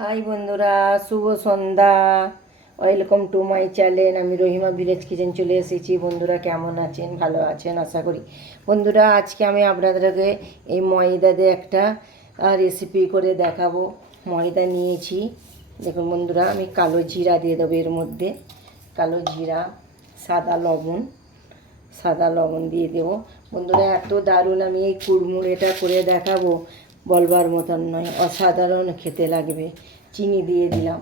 High বন্ধুরা, শুভ সন্ধ্যা। Welcome to my channel. আমি রহিমা ভিলেজ কিচেন চলে এসেছি। বন্ধুরা কেমন আছেন? ভালো আছেন আশা করি। বন্ধুরা আজকে আমি আপনাদেরকে এই ময়দা দিয়ে একটা রেসিপি করে দেখাবো। ময়দা নিয়েছি, দেখুন বন্ধুরা। আমি কালো জিরা দিয়ে দেবো এর মধ্যে, কালো জিরা, সাদা লবণ দিয়ে দেবো। বন্ধুরা এত দারুণ আমি এই কুড়মুড়েটা করে দেখাবো, বলবার মতন নয়, অসাধারণ খেতে লাগবে। চিনি দিয়ে দিলাম,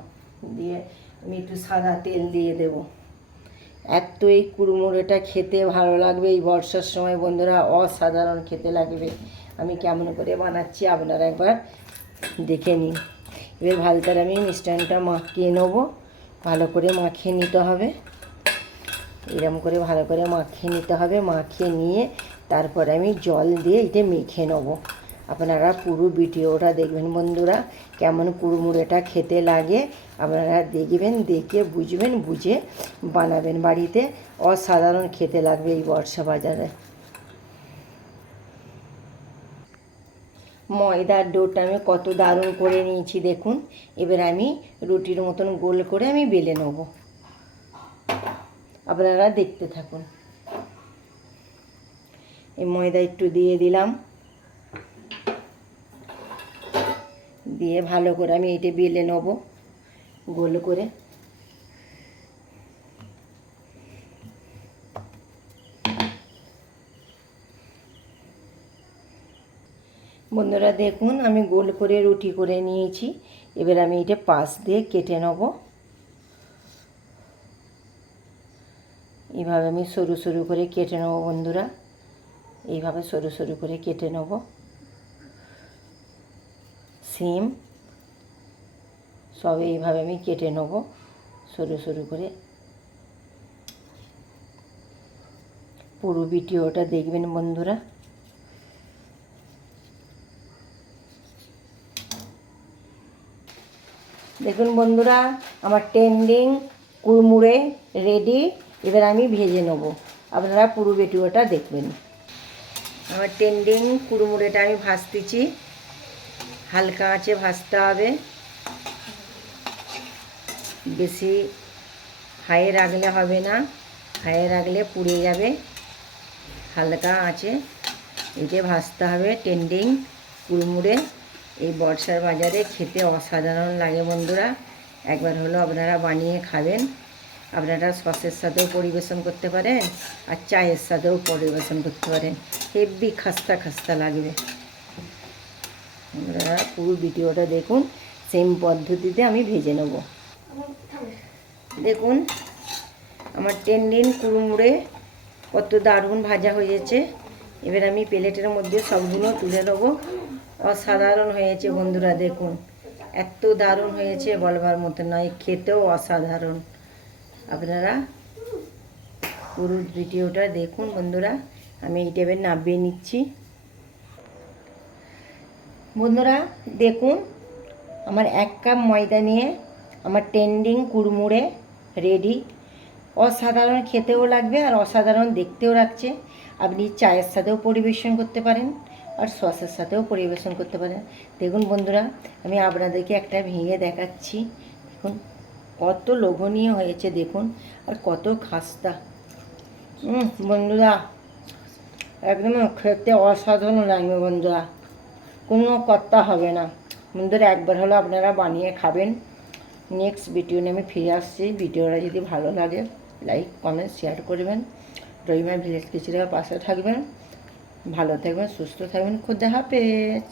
দিয়ে আমি একটু সাদা তেল দিয়ে দেব। এত এই কুড়মুড়েটা খেতে ভালো লাগবে এই বর্ষার সময় বন্ধুরা, অসাধারণ খেতে লাগবে। আমি কেমন করে বানাচ্ছি আপনারা একবার দেখে নিন। এবার ভালো করে আমি মিষ্টানটা মাখিয়ে নেবো। ভালো করে মাখিয়ে নিতে হবে, এরকম করে ভালো করে মাখিয়ে নিতে হবে। মাখিয়ে নিয়ে তারপরে আমি জল দিয়ে এটা মেখে নেবো। আপনারা পুরো ভিডিওটা দেখবেন বন্ধুরা, কেমন কুড়মুড়েটা খেতে লাগে আপনারা দেখবেন, দেখে বুঝবেন, বুঝে বানাবেন বাড়িতে। অসাধারণ খেতে লাগবে এই বর্ষা বাজারে। ময়দার ডোটা আমি কত দারুণ করে নিয়েছি দেখুন। এবার আমি রুটির মতন গোল করে আমি বেলে নেবো। আপনারা দেখতে থাকুন। এই ময়দা একটু দিয়ে দিলাম, দিয়ে ভালো করে আমি এটা বেলে নেব গোল করে। বন্ধুরা দেখুন, আমি গোল করে রুটি করে নিয়েছি। এবার আমি এটা পাশ দিয়ে কেটে নেব। এইভাবে আমি সরু সরু করে কেটে নেব বন্ধুরা, এইভাবে সরু সরু করে কেটে নেব। সিম সব এইভাবে আমি কেটে নেব সরু সরু করে। পুরো ভিডিওটা দেখবেন বন্ধুরা। দেখুন বন্ধুরা, আমার ট্রেন্ডিং কুড়মুড়ে রেডি। এবার আমি ভেজে নেব, আপনারা পুরো ভিডিওটা দেখবেন। আমার ট্রেন্ডিং কুড়মুড়েটা আমি ভাজতেছি, হালকা আঁচে ভাজতে হবে, বেশি হাইয়ে রাখলে হবে না, হাইয়ে রাখলে পুড়ে যাবে। হালকা আঁচে এটা ভাজতে হবে। ট্রেন্ডিং কুড়মুড়ে এই বর্ষার বাজারে খেতে অসাধারণ লাগে বন্ধুরা। একবার হলো আপনারা বানিয়ে খাবেন। আপনারা সসের সাথেও পরিবেশন করতে পারেন, আর চায়ের সাথেও পরিবেশন করতে পারেন। হেভি খাস্তা খাস্তা লাগবে। আপনারা পুরো ভিডিওটা দেখুন, সেম পদ্ধতিতে আমি ভেজে নেব। দেখুন আমার ট্রেন্ডিং কুড়মুড়ে কত দারুণ ভাজা হয়েছে। এবার আমি প্লেটের মধ্যে সবগুলো তুলে নেব। অসাধারণ হয়েছে বন্ধুরা, দেখুন এত দারুণ হয়েছে বলবার মতো নয়, খেতেও অসাধারণ। আপনারা পুরো ভিডিওটা দেখুন বন্ধুরা। আমি এই টেবিল নামিয়ে নিচ্ছি। বন্ধুরা দেখুন, আমার 1 কাপ ময়দা নিয়ে আমার ট্রেন্ডিং কুড়মুড়ে রেডি। অসাধারণ খেতেও লাগবে আর অসাধারণ দেখতেও লাগছে। আপনি চায়ের সাথেও পরিবেশন করতে পারেন, আর সসের সাথেও পরিবেশন করতে পারেন। দেখুন বন্ধুরা, আমি আপনাদেরকে একটা ভেঙে দেখাচ্ছি। দেখুন কত লোভনীয় হয়েছে দেখুন, আর কত খাস্তা। বন্ধুরা একদম খেতে অসাধারণ লাগবে বন্ধুরা, কোনো কথা হবে না। বন্ধুরা একবার হলো আপনারা বানিয়ে খাবেন। নেক্সট ভিডিও নিয়ে আমি ফিরে আসছি। ভিডিওটা যদি ভালো লাগে লাইক কমেন্ট শেয়ার করবেন। রহিমা ভিলেজ কিচেনের পাশে থাকবেন। ভালো থাকবেন, সুস্থ থাকবেন। খুদা হাফেজ।